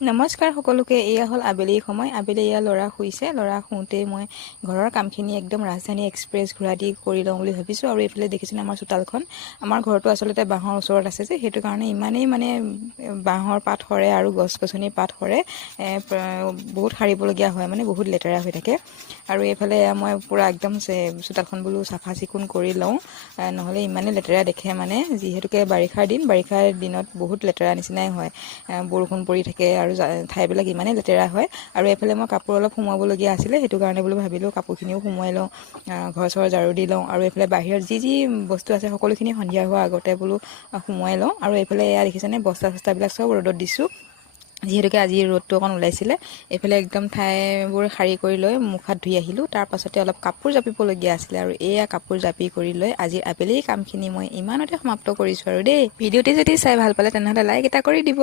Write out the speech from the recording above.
নমস্কাৰ সকলোকে। এয়া হ'ল আবেলি সময়। আবেলি এয়া ল'ৰা শুইছে। ল'ৰা শুওঁতেই মই ঘৰৰ কামখিনি একদম ৰাজধানী এক্সপ্ৰেছ ঘূৰা দি কৰি লওঁ বুলি ভাবিছোঁ। আৰু এইফালে দেখিছেনে আমাৰ চোতালখন। আমাৰ ঘৰটো আচলতে বাঁহৰ ওচৰত আছে যে, সেইটো কাৰণে ইমানেই বাঁহৰ পাত সৰে আৰু গছ গছনিৰ পাত সৰে, বহুত সাৰিবলগীয়া হয়, বহুত লেতেৰা হৈ থাকে। আৰু এইফালে মই পূৰা একদম চোতালখন বোলো চাফা চিকুণ কৰি লওঁ, নহ'লে ইমানেই লেতেৰা দেখে। যিহেতুকে বাৰিষাৰ দিনত বহুত লেতেৰা নিচিনাই হয়। বৰষুণ পৰি থাকে আৰু ঠাইবিলাক ইমানেই লেতেৰা হয়। আৰু এইফালে মই কাপোৰ অলপ সোমাবলগীয়া আছিলে, সেইটো কাৰণে ভাবিলোঁ কাপোৰখিনিও সোমোৱাই লওঁ, ঘৰ চৰ ঝাৰু দি লওঁ। আৰু এইফালে বাহিৰত যি বস্তু আছে সকলোখিনি সন্ধিয়া হোৱাৰ আগতে সোমোৱাই লওঁ। আৰু এইফালে এয়া দেখিছেনে, বস্তা চস্তাবিলাক চব ৰ'দত দিছোঁ, যিহেতুকে আজি ৰ'দটো অকণ ওলাইছিলে। এইফালে একদম ঠাইবোৰ সাৰি কৰি লৈ মুখ হাত ধুই আহিলোঁ। তাৰ পাছতে অলপ কাপোৰ জাপিবলগীয়া আছিলে, আৰু এয়া কাপোৰ জাপি কৰি লৈ আজিৰ আবেলি কামখিনি মই ইমানতে সমাপ্ত কৰিছোঁ আৰু দেই। ভিডিঅ'টি যদি চাই ভাল পালে তেনেহ'লে লাইক এটা কৰি দিব।